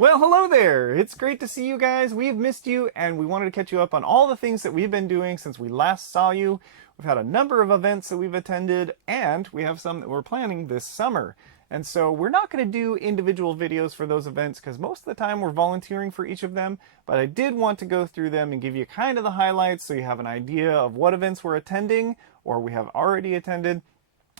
Well, hello there! It's great to see you guys. We've missed you, and we wanted to catch you up on all the things that we've been doing since we last saw you. We've had a number of events that we've attended, and we have some that we're planning this summer. And so we're not going to do individual videos for those events because most of the time we're volunteering for each of them, but I did want to go through them and give you kind of the highlights so you have an idea of what events we're attending or we have already attended,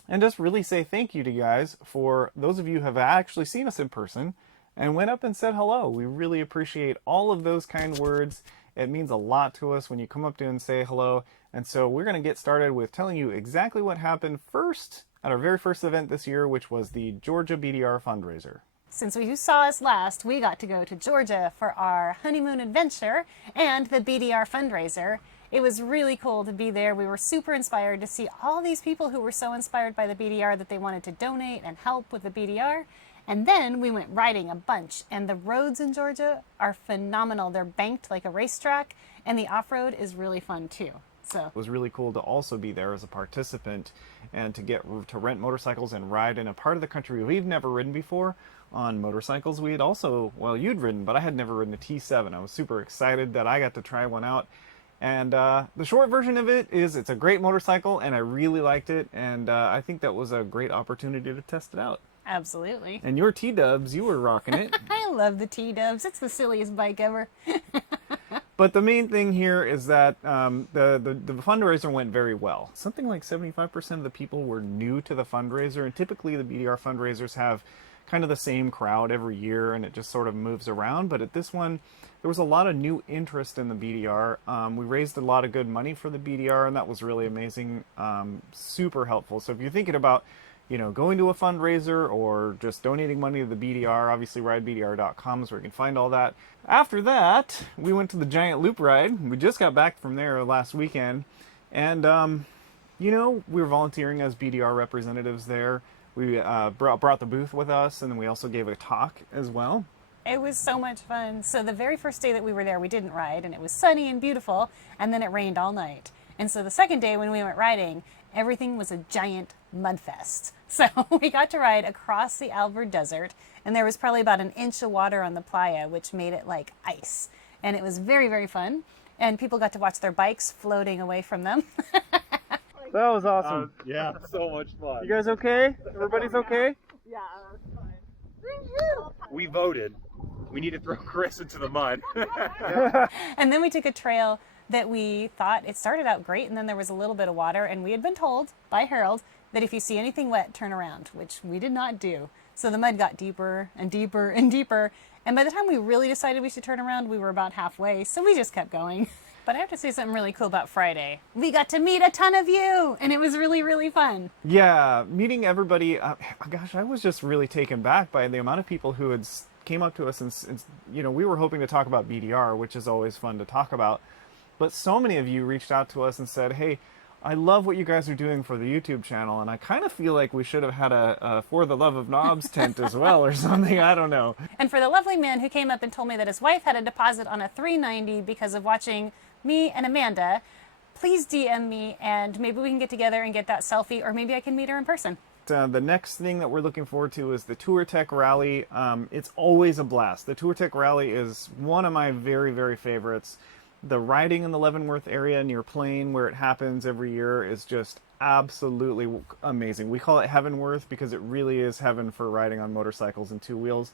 and just really say thank you to you guys for those of you who have actually seen us in person and went up and said hello. We really appreciate all of those kind words. It means a lot to us when you come up to and say hello. And so we're going to get started with telling you exactly what happened first at our very first event this year, which was the Georgia Bdr Fundraiser. Since you saw us last, we got to go to Georgia for our honeymoon adventure and the BDR Fundraiser. It was really cool to be there. We were super inspired to see all these people who were so inspired by the BDR that they wanted to donate and help with the BDR. And then we went riding a bunch, and the roads in Georgia are phenomenal. They're banked like a racetrack, and the off-road is really fun too. So it was really cool to also be there as a participant and to get to rent motorcycles and ride in a part of the country we've never ridden before on motorcycles. We had also, well, you'd ridden, but I had never ridden a T7. I was super excited that I got to try one out. And the short version of it is it's a great motorcycle, and I really liked it, and I think that was a great opportunity to test it out. Absolutely. And your T-dubs, you were rocking it. I love the T-dubs. It's the silliest bike ever. But the main thing here is that the fundraiser went very well. Something like 75% of the people were new to the fundraiser, and typically the BDR fundraisers have kind of the same crowd every year, and it just sort of moves around. But at this one, there was a lot of new interest in the BDR. We raised a lot of good money for the BDR, and that was really amazing, super helpful. So if you're thinking about, you know, going to a fundraiser or just donating money to the BDR, obviously ridebdr.com is where you can find all that. After that, we went to the Giant Loop Ride. We just got back from there last weekend, and you know, we were volunteering as BDR representatives there. We brought the booth with us, and then we also gave a talk as well. It was so much fun. So the very first day that we were there, we didn't ride, and it was sunny and beautiful, and then it rained all night. And so the second day when we went riding, everything was a giant mud fest. So we got to ride across the Alvord Desert, and there was probably about an inch of water on the playa, which made it like ice. And it was very, very fun. And people got to watch their bikes floating away from them. That was awesome. Yeah, so much fun. You guys okay? Everybody's okay? Yeah, that's fine. We voted. We need to throw Kris into the mud. And then we took a trail that we thought it started out great, and then there was a little bit of water, and we had been told by Harold that if you see anything wet, turn around, which we did not do. So the mud got deeper and deeper and deeper, and by the time we really decided we should turn around, we were about halfway, so we just kept going. But I have to say something really cool about Friday. We got to meet a ton of you, and it was really, really fun. Yeah, meeting everybody. Gosh, I was just really taken back by the amount of people who had came up to us and you know, we were hoping to talk about BDR, which is always fun to talk about. But so many of you reached out to us and said, hey, I love what you guys are doing for the YouTube channel, and I kind of feel like we should have had a For the Love of Knobs tent as well or something, I don't know. And for the lovely man who came up and told me that his wife had a deposit on a $3.90 because of watching me and Amanda, please DM me and maybe we can get together and get that selfie, or maybe I can meet her in person. The next thing that we're looking forward to is the Touratech Rally. It's always a blast. The Touratech Rally is one of my very, very favorites. The riding in the Leavenworth area near Plain, where it happens every year, is just absolutely amazing. We call it Heavenworth because it really is heaven for riding on motorcycles and two wheels.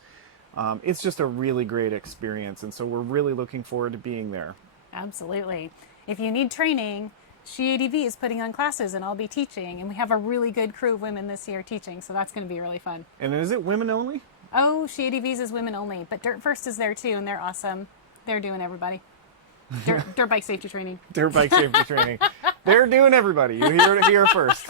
It's just a really great experience, and so we're really looking forward to being there. Absolutely. If you need training, SheADV is putting on classes, and I'll be teaching, and we have a really good crew of women this year teaching, so that's going to be really fun. And is it women only? Oh, SheADV's is women only, but Dirt First is there too, and they're awesome. They're doing everybody. Dirt bike safety training. Dirt bike safety training. They're doing everybody. You hear it here first.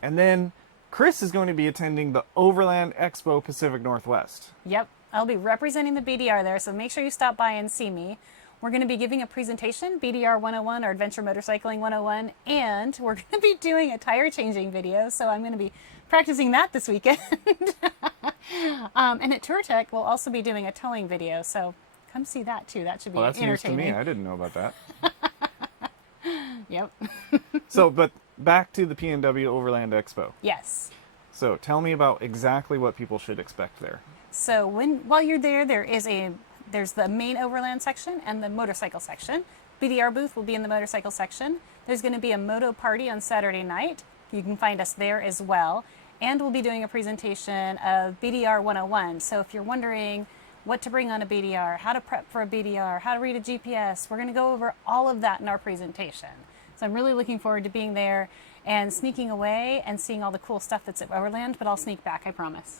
And then Kris is going to be attending the Overland Expo Pacific Northwest. Yep, I'll be representing the BDR there, so make sure you stop by and see me. We're going to be giving a presentation, BDR 101 or Adventure Motorcycling 101, and we're going to be doing a tire changing video, so I'm going to be practicing that this weekend. And at Touratech, we'll also be doing a towing video, so come see that too. That should be that's entertaining. news to me. I didn't know about that. Yep. So, but back to the Pnw Overland Expo. Yes. So tell me about exactly what people should expect there. So while you're there, there's the main Overland section and the motorcycle section. BDR booth will be in the motorcycle section. There's going to be a moto party on Saturday night. You can find us there as well. And we'll be doing a presentation of BDR 101. So if you're wondering what to bring on a BDR, how to prep for a BDR, how to read a GPS, we're going to go over all of that in our presentation. So I'm really looking forward to being there and sneaking away and seeing all the cool stuff that's at Overland, but I'll sneak back, I promise.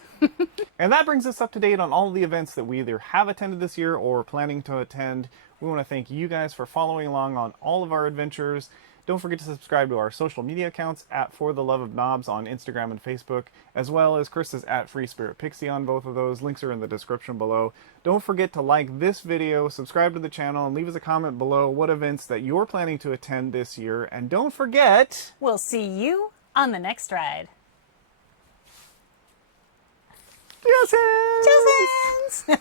And that brings us up to date on all the events that we either have attended this year or are planning to attend. We want to thank you guys for following along on all of our adventures. Don't forget to subscribe to our social media accounts at For the Love of Knobs on Instagram and Facebook, as well as Kris is at Free Spirit Pixie on both of those. Links are in the description below. Don't forget to like this video, subscribe to the channel, and leave us a comment below what events that you're planning to attend this year. And don't forget... We'll see you on the next ride. Yes! Cheers!